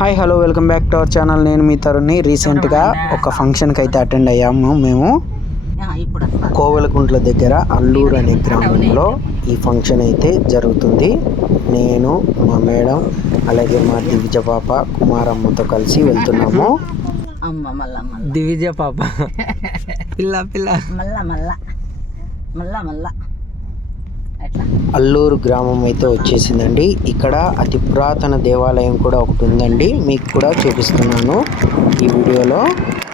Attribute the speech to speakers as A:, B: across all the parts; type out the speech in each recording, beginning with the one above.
A: Hi hello welcome back to our channel నేను మీ తరుణ్ని రీసెంట్గా ఒక ఫంక్షన్కి అయితే అటెండ్ అయ్యాము. మేము
B: ఇప్పుడు
A: కోవెలకుంట్ల దగ్గర అల్లూరు అనే గ్రామంలో ఈ ఫంక్షన్ అయితే జరుగుతుంది. నేను మా మేడం అలాగే మా దివిజ పాప కుమారమ్మతో కలిసి వెళ్తున్నాము.
C: దివిజ పాప. పిల్ల పిల్ల.
B: మళ్ళా మళ్ళా మళ్ళా మళ్ళా
A: అల్లూరు గ్రామం అయితే వచ్చేసిందండి. ఇక్కడ అతి పురాతన దేవాలయం కూడా ఒకటి ఉందండి. మీకు కూడా చూపిస్తున్నాను ఈ వీడియోలో.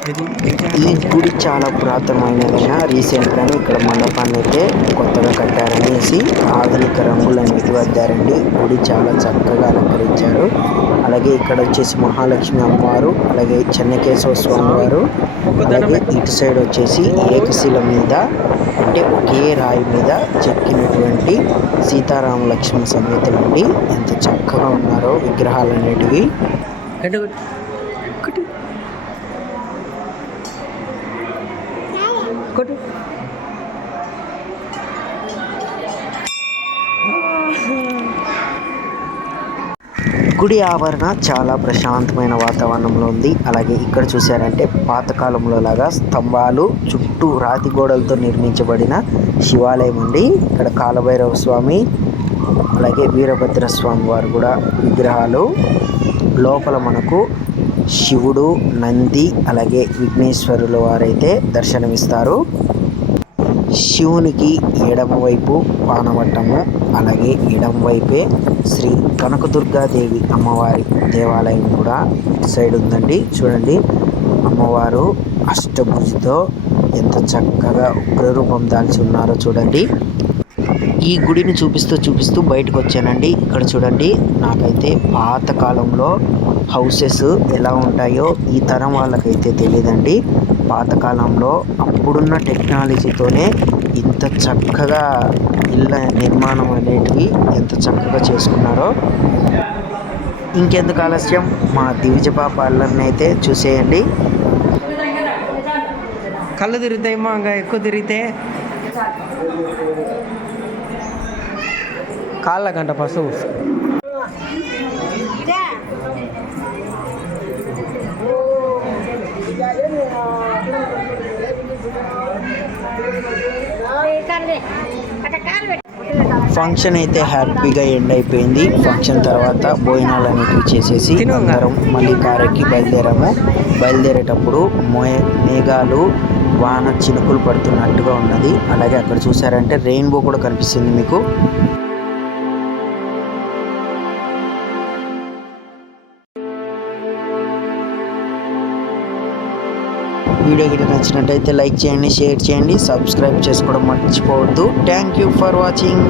A: ఈ గుడి చాలా పురాతనమైనదైనా రీసెంట్గానే ఇక్కడ మండపాన్ని అయితే కొత్తగా కట్టారనేసి ఆధునిక రంగులు అనేవి వద్దారండి గుడి చాలా చక్కగా అలంకరించారు. అలాగే ఇక్కడ వచ్చేసి మహాలక్ష్మి అమ్మవారు అలాగే చెన్నకేశవ స్వామి వారు అలాగే ఇటు సైడ్ వచ్చేసి ఏకశిల మీద అంటే ఒకే రాయి మీద చెక్కినటువంటి సీతారామ లక్ష్మణ సమేతలండి ఎంత చక్కగా ఉన్నారో విగ్రహాలు అనేటివి
C: కొట్టు
A: గుడి ఆవరణ చాలా ప్రశాంతమైన వాతావరణంలో ఉంది. అలాగే ఇక్కడ చూసారంటే పాతకాలంలో లాగా స్తంభాలు చుట్టూ రాతి గోడలతో నిర్మించబడిన శివాలయం అండి ఇక్కడ కాలభైరవ స్వామి అలాగే వీరభద్ర స్వామి వారు కూడా విగ్రహాలు. లోపల మనకు శివుడు నంది అలాగే విఘ్నేశ్వరుల వారైతే దర్శనమిస్తారు. శివునికి ఎడమవైపు పానవట్టము అలాగే ఎడమ వైపే శ్రీ కనకదుర్గాదేవి అమ్మవారి దేవాలయం కూడా సైడ్ ఉందండి. చూడండి అమ్మవారు అష్టభుజితో ఎంత చక్కగా ఉగ్రరూపం దాల్చి ఉన్నారో చూడండి. ఈ గుడిని చూపిస్తూ చూపిస్తూ బయటకు వచ్చానండి ఇక్కడ చూడండి నాకైతే పాత కాలంలో హౌసెస్ ఎలా ఉంటాయో ఈ తరం వాళ్ళకైతే తెలియదండి పాతకాలంలో అప్పుడున్న టెక్నాలజీతోనే ఇంత చక్కగా ఇళ్ళ నిర్మాణం అనేటివి ఎంత చక్కగా చేసుకున్నారో. ఇంకెందుకు ఆలస్యం? మా దివిజ పాప అయితే చూసేయండి.
C: కళ్ళు తిరుగుతాయి ఇంకా ఎక్కువ తిరిగితే. కాళ్ళ గంట పసుపు
A: ఫంక్షన్ అయితే హ్యాపీగా ఎండ్ అయిపోయింది. ఫంక్షన్ తర్వాత భోజనాలు చేసేసి. అందరం మళ్ళీ కారెక్కి బయలుదేరాము. బయలుదేరేటప్పుడు మోయ మేఘాలు వాన చినుకులు పడుతున్నట్టుగా ఉన్నది. అలాగే అక్కడ చూసారంటే రెయిన్బో కూడా కనిపిస్తుంది మీకు. వీడియో గిట్ట నచ్చినట్టయితే లైక్ చేయండి షేర్ చేయండి సబ్స్క్రైబ్ చేసుకోవడం మర్చిపోవద్దు. Thank you for watching